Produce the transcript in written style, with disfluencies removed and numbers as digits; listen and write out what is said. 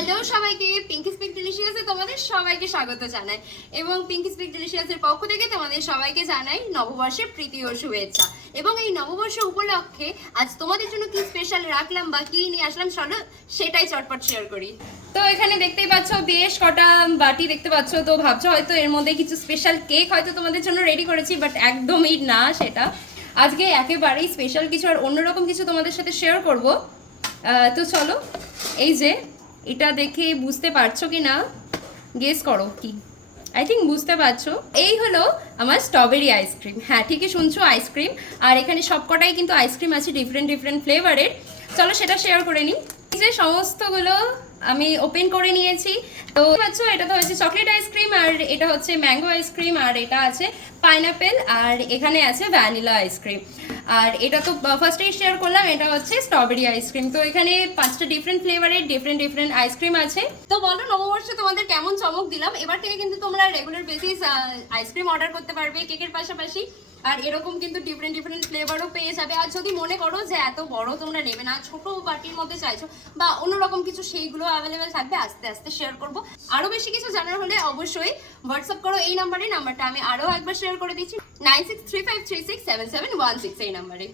Hello সবাইকে, Pinki speak ডিলিশিয়াসে তোমাদের সবাইকে স্বাগত জানাই এবং পিঙ্কি স্পিক ডিলিশিয়াসের পক্ষ থেকে তোমাদের সবাইকে জানাই নববর্ষের প্রীতি ও শুভেচ্ছা। এবং এই নববর্ষ উপলক্ষে আজ তোমাদের জন্য কি স্পেশাল রাখলাম বা কি নিয়ে আসলাম চলো সেটাই চটপট শেয়ার করি। তো এখানে দেখতেই পাচ্ছ বেশ কটা বাটি দেখতে পাচ্ছ, তো ভাবছো হয়তো এর মধ্যে কিছু স্পেশাল কেক হয়তো তোমাদের জন্য রেডি করেছি, বাট একদমই না সেটা। আজকে একেবারেই স্পেশাল কিছু আর অন্যরকম কিছু তোমাদের সাথে শেয়ার করব। তো চলো, এই যে এটা দেখে বুঝতে পারছো কি না গেস করো কি। আই থিঙ্ক বুঝতে পারছো, এই হলো আমার স্ট্রবেরি আইসক্রিম। হ্যাঁ ঠিকই শুনছো, আইসক্রিম। আর এখানে সবকটাই কিন্তু আইসক্রিম আছে ডিফারেন্ট ডিফারেন্ট ফ্লেভারের। চলো সেটা শেয়ার করে নিই। এই যে সমস্তগুলো আমি ওপেন করে নিয়েছি। তো পাচ্ছো এটা তো হচ্ছে চকলেট আইসক্রিম, আর এটা হচ্ছে ম্যাঙ্গো আইসক্রিম, আর এটা আছে পাইনাপেল, আর এখানে আছে ভ্যানিলা আইসক্রিম। আর এটা তো ফার্স্টেই শেয়ার করলাম, এটা হচ্ছে স্ট্রবেরি আইসক্রিম। তো এখানে 5টা ডিফারেন্ট ফ্লেভারের ডিফারেন্ট ডিফারেন্ট আইসক্রিম আছে। তো বলো নববর্ষে তোমাদের কেমন চমক দিলাম। এবার থেকে কিন্তু তোমরা রেগুলার বেসিস আইসক্রিম অর্ডার করতে পারবে কেকের পাশাপাশি, আর এরকম কিন্তু ডিফারেন্ট ডিফারেন্ট ফ্লেভারও পেয়ে যাবে। আর যদি মনে করো যে এত বড় তোমরা নেবে না, ছোট বাটির মধ্যে চাইছো বা অন্যরকম কিছু, সেইগুলো অ্যাভেলেবেল থাকবে, আস্তে আস্তে শেয়ার করব। আরো বেশি কিছু জানার হলে অবশ্যই হোয়াটসঅ্যাপ করো এই নাম্বারটা আমি আরো একবার শেয়ার করে দিচ্ছি, 9635367716 এই নাম্বারে।